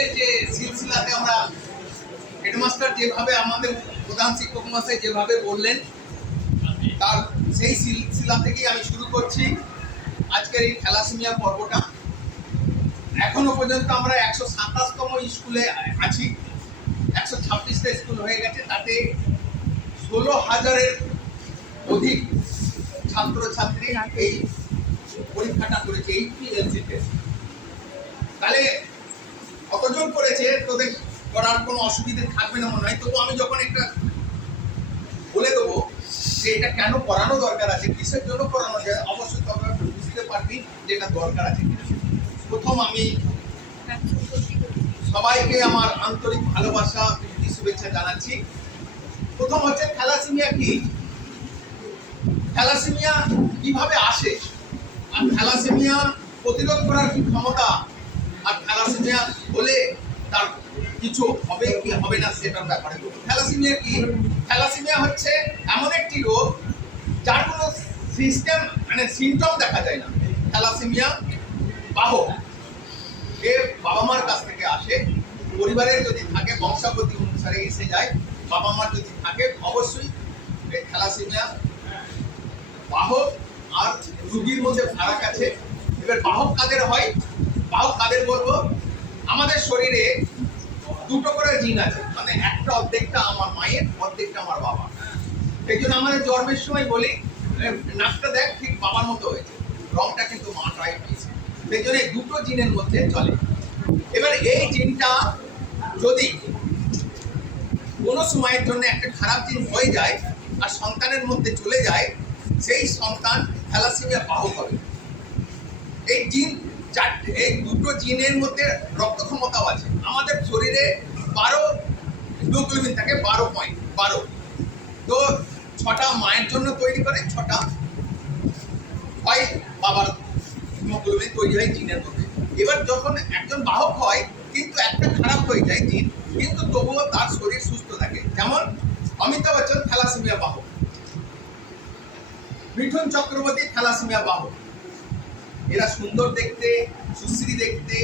আজকের যে সিলসিলাতে আমরা হেডমাস্টার যেভাবে আমাদের প্রধান শিক্ষক মহাশয় যেভাবে বললেন তার সেই সিলসিলা থেকেই আমি শুরু করছি আজকের এই থ্যালাসেমিয়া পর্বটা। এখনো পর্যন্ত আমরা 127তম স্কুলে আছি, 126টা স্কুল হয়ে গেছে, তাতে 16,000-এর অধিক ছাত্রছাত্রী এই পরীক্ষাটা করেছে, HPLC টেস্ট। তাহলে কতজন করেছে তোদের করার কোনো অসুবিধা থাকবে না মনে হয়। তবু আমি যখন একটা বলে দেবো যে এটা কেন করানো দরকার আছে, কিসের জন্য করানো যায়, অবশ্যই তবে বুঝতে পারবি যে এটা দরকার আছে। প্রথম আমি সবাইকে আমার আন্তরিক ভালোবাসা শুভেচ্ছা জানাচ্ছি। প্রথম হচ্ছে থ্যালাসেমিয়া কি, থ্যালাসেমিয়া কিভাবে আসে, আর থ্যালাসেমিয়া প্রতিরোধ করার কি ক্ষমতা, আর থ্যালাসেমিয়া হলে তার কিছু হবে কি হবে না সেটার ব্যাপারে। থ্যালাসেমিয়া কি, থ্যালাসেমিয়া হচ্ছে এমন একটি রোগ যার কোনো সিস্টেম মানে সিমটম দেখা যায় না। থ্যালাসেমিয়া বাহক এ বাবা মার কাছ থেকে আসে, পরিবারের যদি থাকে বংশাবলী অনুসারে এসে যায়, বাবা মার যদি থাকে অবশ্যই থ্যালাসেমিয়া বাহক আর রোগীর মধ্যে ফারাক আছে। এবার বাহক কাদের হয়, বাহক কাদের বলবো, আমাদের শরীরে দুটো করে জিন আছে, মানে একটা অর্ধেকটা আমার মায়ের, অর্ধেকটা আমার বাবা। সেই জন্য আমাদের জন্মের সময় বলি নাকটা দেখ ঠিক বাবার মতো হয়েছে, রংটা কিন্তু মা ট্রাই পেয়েছে। সেই জন্য দুটো জিনের মধ্যে চলে। এবার এই জিনটা যদি কোনো সময়ের জন্য একটা খারাপ জিন হয়ে যায় আর সন্তানের মধ্যে চলে যায়, সেই সন্তান থ্যালাসেমিয়া বাহক হবে। এই জিন এই দুটো জিনের মধ্যে রক্ত ক্ষমতাও আছে। আমাদের শরীরে 12 হিমোগ্লোবিন থাকে, 12 তো 6টা মায়ের জন্য তৈরি করে, 6টা হয় বাবার হিমোগ্লোবিন তৈরি হয় জিনের মধ্যে। এবার যখন একজন বাহক হয় কিন্তু একটা খারাপ হয়ে যায় জিন, কিন্তু তবুও তার শরীর সুস্থ থাকে। যেমন অমিতাভ বচ্চন থ্যালাসেমিয়া বাহক, মিঠুন চক্রবর্তী থ্যালাসেমিয়া বাহক। এরা সুন্দর দেখতে, সুশ্রী দেখতে,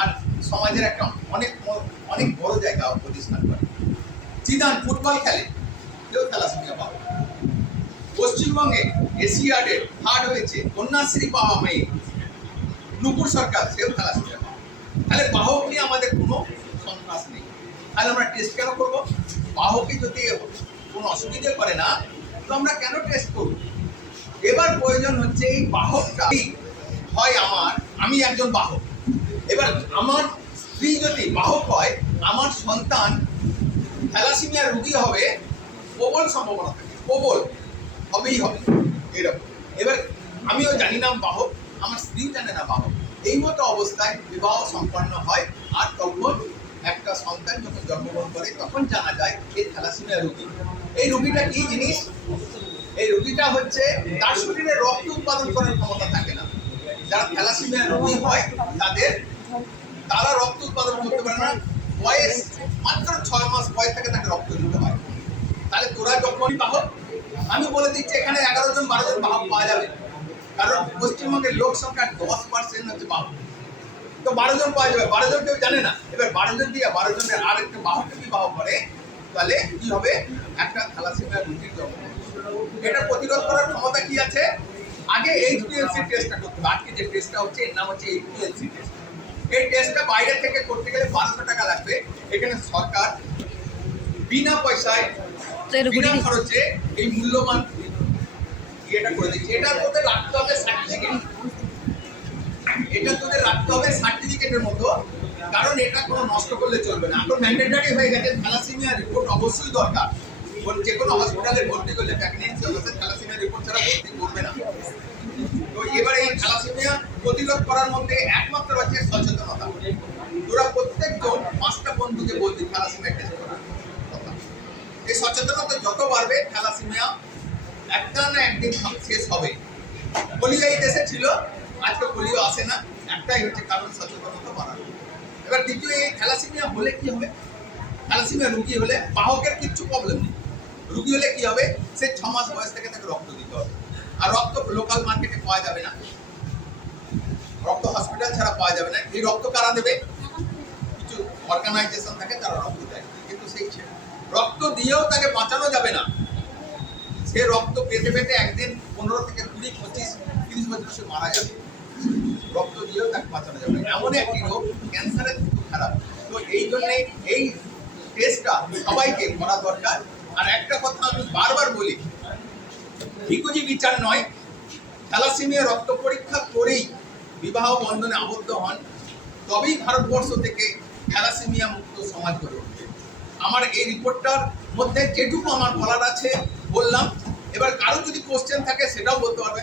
আর সমাজের একটা অনেক অনেক বড় জায়গা প্রতিষ্ঠান করে। জিদান ফুটবল খেলে, কেউ থ্যালাসেমিয়া বাহক। পশ্চিমবঙ্গে এশিয়াডে থার্ড হয়েছে কন্যাশ্রী পাওয়া মেয়ে নুপুর সরকার, সেও থ্যালাসেমিয়া বাহক। তাহলে বাহক নিয়ে আমাদের কোনো সন্ত্রাস নেই। তাহলে আমরা টেস্ট কেন করবো? বাহকই যদি কোনো অসুবিধে করে না তো আমরা কেন টেস্ট করব? এবার প্রয়োজন হচ্ছে এই বাহকটা হয় আমি একজন বাহক, এবার আমার স্ত্রী যদি বাহক হয়, আমার সন্তান থ্যালাসেমিয়া রোগী হবে প্রবল সম্ভাবনা থাকে, প্রবল হবেই হবে এরকম। এবার আমিও জানি না বাহক, আমার স্ত্রীও জানে না বাহক। এই মতো অবস্থায় বিবাহ সম্পন্ন হয়, আর তখন একটা সন্তান যখন জন্মগ্রহণ করে তখন জানা যায় এই থ্যালাসেমিয়া রোগী। এই রোগীটা কি জিনিস? এই রোগীটা হচ্ছে তার শরীরে রক্ত উৎপাদন করার ক্ষমতা থাকে না। যারা থ্যালাসেমিয়া রোগী হয় তারা রক্ত উৎপাদন করতে পারে না। বয়স মাত্র 6 মাস বয়স থেকে তাকে রক্ত দিতে হয়। তাহলে তোরা যখন বাহক, আমি বলে দিচ্ছি এখানে 11 জন 12 জন বাহক পাওয়া যাবে, কারণ পশ্চিমবঙ্গের লোক সংখ্যার 10% হচ্ছে বাহক। তো 12 জন পাওয়া যাবে, 12 জন কেউ জানে না। এবার 12 জন দিয়ে 12 জনের আর একটা বাহককে বিবাহ করে, তাহলে কি হবে? একটা থ্যালাসেমিয়া রোগীর জন্ম। এটা প্রতিরোধ করার ক্ষমতা কি আছে? আগে HPLC টেস্টটা করতে হবে। আজকে যে টেস্টটা হচ্ছে এর নাম হচ্ছে HPLC টেস্ট। এই টেস্টটা বাইরে থেকে করতে গেলে 1200 টাকা লাগবে। এখানে সরকার বিনা পয়সায় বিনা খরচে এই মূল্যবান ইয়েটা করে দিচ্ছে। এটা তোদের রাখতে হবে সার্টিফিকেট, এটা তোদের রাখতে হবে সার্টিফিকেটের মতো, কারণ এটা কোনো নষ্ট করলে চলবে না। এখন ম্যান্ডেটরি হয়ে গেছে, থ্যালাসেমিয়া রিপোর্ট অবশ্যই দরকার। যে কোনো হসপিটালে ভর্তি করলে প্রেগন্যান্সি অবস্থায় থ্যালাসেমিয়া রিপোর্ট ছাড়া ভর্তি করবে না। তো এবারে এই থ্যালাসেমিয়া প্রতিরোধ করার মধ্যে একমাত্র হচ্ছে সচেতনতা। তোরা প্রত্যেকজন 5টা বন্ধুকে বলবি থ্যালাসেমিয়া টেস্ট করার কথা। এই সচেতনতা যত বাড়বে থ্যালাসেমিয়া একটা না একদিন শেষ হবে। পোলিও এই দেশে ছিল, আজকে পোলিও আসে না, একটাই হচ্ছে কারণ সচেতনতা বাড়ানো। এবার দ্বিতীয়, এই থ্যালাসেমিয়া হলে কি হবে? থ্যালাসেমিয়া রোগী হলে বাহকের কিচ্ছু প্রবলেম নেই। রোগী হলে কি হবে? সে 6 মাস বয়স থেকে তাকে রক্ত দিতে হবে, আর রক্ত লোকাল মার্কেটে পাওয়া যাবে না, রক্ত হসপিটাল ছাড়া পাওয়া যাবে না। এই রক্ত কারা দেবে? কিছু কিছু অর্গানাইজেশন থাকে তারা রক্ত দেয়, কিন্তু সেই রক্ত দিয়েও তাকে বাঁচানো যাবে না। সে রক্ত পেতে পেতে একদিন 15 থেকে 20, 25, 30 বছর সে মারা যাবে। রক্ত দিয়েও তাকে বাঁচানো যাবে না, এমন একটি রোগ, ক্যান্সারের খুব খারাপ। তো এই জন্যে এই টেস্টটা সবাইকে করা দরকার। আর একটা কথা আমি বারবার বলি, ভিকুজি বিচার নয়, থ্যালাসেমিয়া রক্ত পরীক্ষা করেই বিবাহ বন্ধনে আবদ্ধ হন, তবেই ভারতবর্ষ থেকে থ্যালাসেমিয়া মুক্ত সমাজ গড়ে উঠবে। আমার এই রিপোর্টটার মধ্যে যেটুকু আমার বলার আছে বললাম। এবার কারো যদি কোশ্চেন থাকে সেটাও বলতে পারবে।